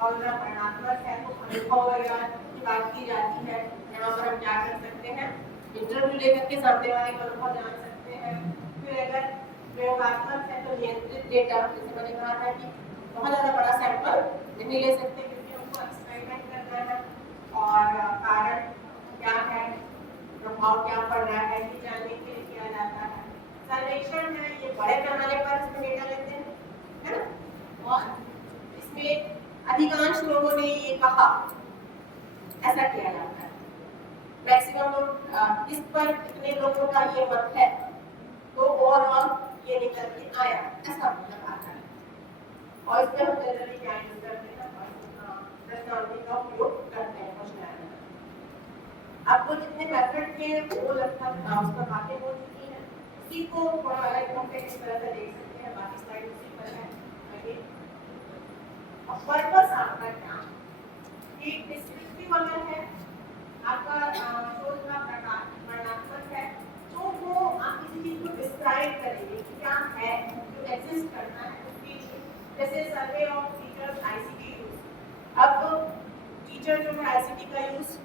और अगर वर्णनात्मक है तो अनुभव वगैरह की बात की जाती है। यहाँ पर हम क्या कर सकते हैं, इंटरव्यू लेकर के सामने वाले का अनुभव जान सकते हैं। फिर अगर प्रयोगात्मक है तो नियंत्रित डेटा, जैसे मैंने कहा था कि बहुत ज़्यादा बड़ा सैंपल नहीं ले सकते क्योंकि हमको एक्सपेरिमेंट करना है। और कारण क्या है, प्रभाव क्या पड़ रहा है ये जानने के लिए किया जाता है। सर्वेक्षण है, ये बड़े पैमाने पर इसमें डेटा लेते हैं, है ना। और इसमें अधिकांश लोगों ने ये कहा, ऐसा किया जाता है। मैक्सिमम लोग इस पर कितने लोगों का ये मत है तो ओवरऑल ये निकल के आया, ऐसा मतलब आता है। और इसमें हम जनरली क्या यूज करते हैं, प्रश्नावली का उपयोग करते हैं क्वेश्चन। आपको जितने मेथड के वो लगभग उस पर बातें हो चुकी हैं, उसी को थोड़ा अलग ढंग से इस तरह से देख सकते हैं। बाकी स्लाइड उसी पर है। पर्पस आपका क्या, एक डिस्क्रिप्टिव अगर है आपका शोध का प्रकार वर्णनात्मक है तो वो आप किसी चीज को डिस्क्राइब करेंगे कि क्या है जो एग्जिस्ट करना है उसके लिए। जैसे survey of teachers ICT use. अब टीचर जो है आईसीटी का यूज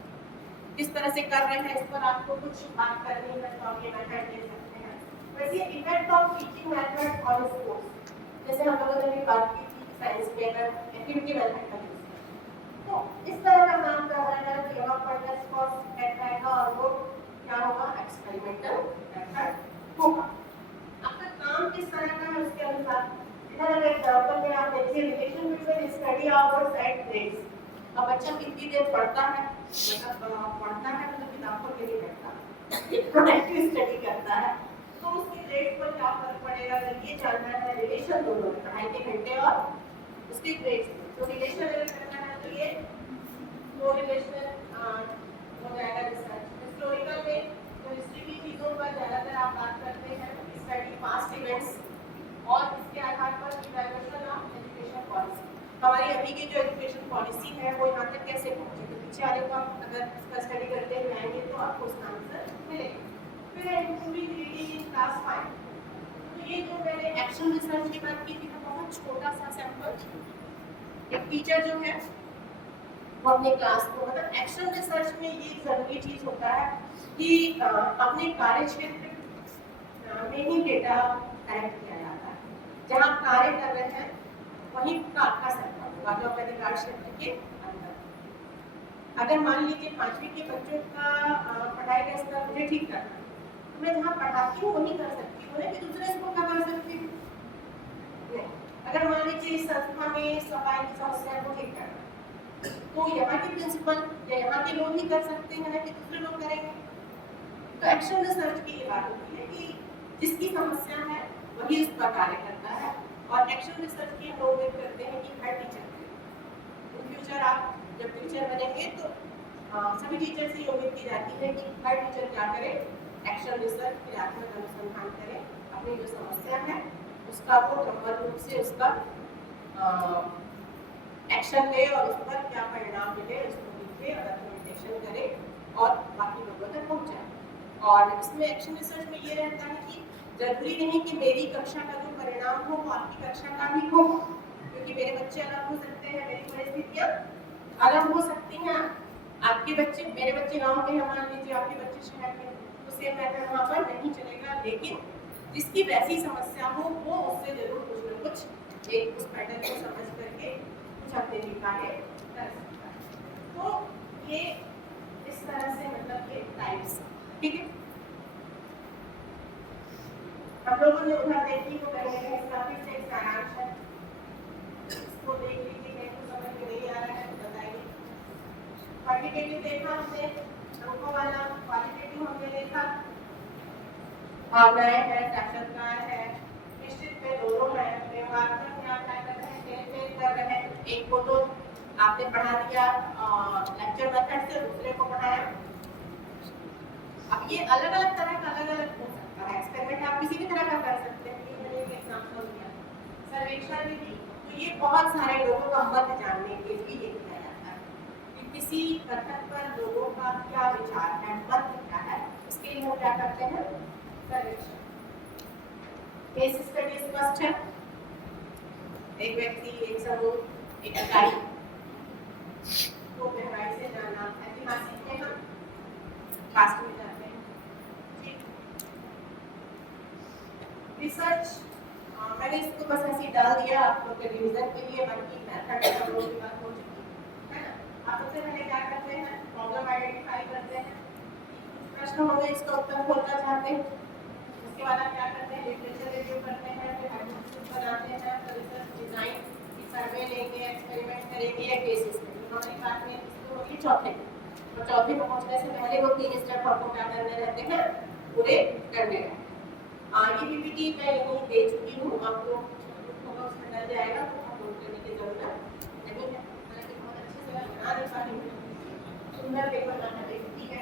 किस तरह से कर रहे हैं इस पर आपको कुछ बात करनी है तो आप ये मेथड ले सकते हैं। वैसे effect of teaching method on schools, जैसे हम लोगों ने भी बात की थी साइंस में अगर एक्टिविटी मेथड का यूज तो इस तरह का काम कर रहा है कि यहाँ पर टेस्ट कॉस्ट बैठेगा और वो क्या होगा, एक्सपेरिमेंटल मेथड होगा। आपका काम किस तरह का है उसके अनुसार। इधर अगर एग्जांपल में आप देखिए relation between study hours and grades. अब बच्चा कितनी देर पढ़ता है, मतलब पढ़ता है मतलब किताबों के लिए पढ़ता है, एक्टिव स्टडी करता है तो उसके ग्रेड पर क्या फर्क पड़ेगा, अगर ये जानना है रिलेशन दोनों पढ़ाई के घंटे और उसके ग्रेड्स। तो रिलेशन अगर करना है तो ये कोरिलेशन हो जाएगा रिसर्च। हिस्टोरिकल में तो हिस्ट्री की चीज़ों पर ज़्यादातर आप बात करते हैं, स्टडी पास्ट इवेंट्स और इसके आधार पर इवैल्यूएशन ऑफ एजुकेशन पॉलिसी। हमारी अभी की जो एजुकेशन पॉलिसी है वो यहाँ तक कैसे पहुँची, तो पीछे वाले को आप अगर इसका स्टडी करते हुए आएंगे तो आपको उसका आंसर मिलेगा। फिर इंप्रूविंग रीडिंग इन क्लास 5। तो ये जो मैंने एक्शन रिसर्च की बात की थी तो बहुत छोटा सा सैंपल। एक टीचर जो है वो अपने क्लास को, मतलब एक्शन रिसर्च में ये जरूरी चीज होता है कि अपने कार्य क्षेत्र में ही डेटा कलेक्ट किया जाता है। जहाँ कार्य कर रहे हैं वहीं का आपका सैंपल होगा जो अपने कार्य क्षेत्र के अंदर। अगर मान लीजिए 5वीं के बच्चों का पढ़ाई का स्तर मुझे ठीक करना है तो मैं जहाँ पढ़ाती हूँ वही कर सकती हूँ कि दूसरे स्कूल का कर सकती हूँ नहीं। अगर मान लीजिए इस संस्था में सफाई की समस्या को ठीक करना तो यहाँ के प्रिंसिपल या यहाँ के लोग ही कर सकते हैं कि दूसरे लोग करेंगे। तो एक्शन रिसर्च की ये बात होती है कि जिसकी समस्या है वही उस पर कार्य करता है। और एक्शन रिसर्च की हम लोग करते हैं कि हर टीचर इन फ्यूचर आप जब टीचर बनेंगे तो सभी टीचर से ये उम्मीद की जाती है कि हर टीचर क्या करे, एक्शन रिसर्च क्रियात्मक अनुसंधान करे, अपनी जो समस्या है उसका वो क्रमबद्ध रूप से उसका एक्शन ले और उस पर क्या परिणाम मिले उसको लिखे और डॉक्यूमेंटेशन करे और बाकी लोगों तक पहुंचाए। और इसमें एक्शन रिसर्च में ये रहता है कि जरूरी नहीं कि मेरी कक्षा का जो परिणाम हो वो आपकी कक्षा का भी हो, क्योंकि मेरे बच्चे अलग हो सकते हैं, मेरी परिस्थितियाँ अलग हो सकती हैं। आपके बच्चे, मेरे बच्चे गाँव के हैं, मान लीजिए आपके बच्चे शहर के, तो सेम मेथड वहाँ पर नहीं चलेगा। लेकिन जिसकी वैसी समस्या हो वो उससे जरूर कुछ न कुछ एक उस पैटर्न को समझ करके अपने कार्य कर सकता है। तो ये इस तरह से मतलब ये टाइप्स, ठीक है। हम लोगों ने उधर देखी वो कहीं ना इसका फिर से एक सारांश है, इसको देख लीजिए, कहीं तो समझ में नहीं आ रहा है तो बताइए। क्वांटिटेटिव क्वांटिटेटिव देखा हमने, अंकों वाला क्वालिटेटिव हमने देखा, भावनाएं है, साक्षात्कार है, निश्चित में दोनों है, व्यवहारात्मक में आप क्या कर रहे हैं, चेंज कर रहे हैं, एक को तो आपने पढ़ा दिया लेक्चर मेथड से, दूसरे को पढ़ाया। अब ये अलग अलग तरह का अलग अलग हो सकता है, एक्सपेरिमेंट आप किसी भी तरह का कर सकते हैं, ये मैंने एक एग्जांपल दिया, सर्वेक्षण में भी तो ये बहुत सारे लोगों का मत जानने के लिए ये किया जाता है कि किसी कथन पर लोगों का क्या विचार है, मत क्या है, इसके लिए हम क्या करते हैं, सर्वेक्षण। केस स्टडी स्पष्ट है, एक व्यक्ति, एक समूह, एक इकाई को गहराई से जानना, ऐतिहासिक में हम पास्ट में जाते हैं, ठीक। रिसर्च मैंने इसको बस ऐसे डाल दिया आप लोग के रिवीजन के लिए, बाकी मेथड हम लोग की बात हो चुकी है ना। आप सबसे पहले क्या करते हैं, प्रॉब्लम आइडेंटिफाई करते हैं, प्रश्न होंगे इसका उत्तर खोजना चाहते हैं, उसके बाद आप क्या करते हैं, लिटरेचर रिव्यू करते हैं, फिर हाइपोथेसिस बनाते हैं, फिर रिसर्च डिजाइन की सर्वे लेंगे, एक्सपेरिमेंट करेंगे, या केस स्टडी हमारी बात में इसको होगी चौथे, और चौथे में पहुंचने से पहले वो 3 स्टेप आपको क्या करने रहते हैं, पूरे करने हैं। ये पीपीटी मैं यहीं दे चुकी हूँ, आपको उसमें डल जाएगा, तो हम नोट करने की जरूरत नहीं है, हालांकि बहुत अच्छे से बना नहीं पा रही हूँ, सुंदर पेपर बना है, ठीक है।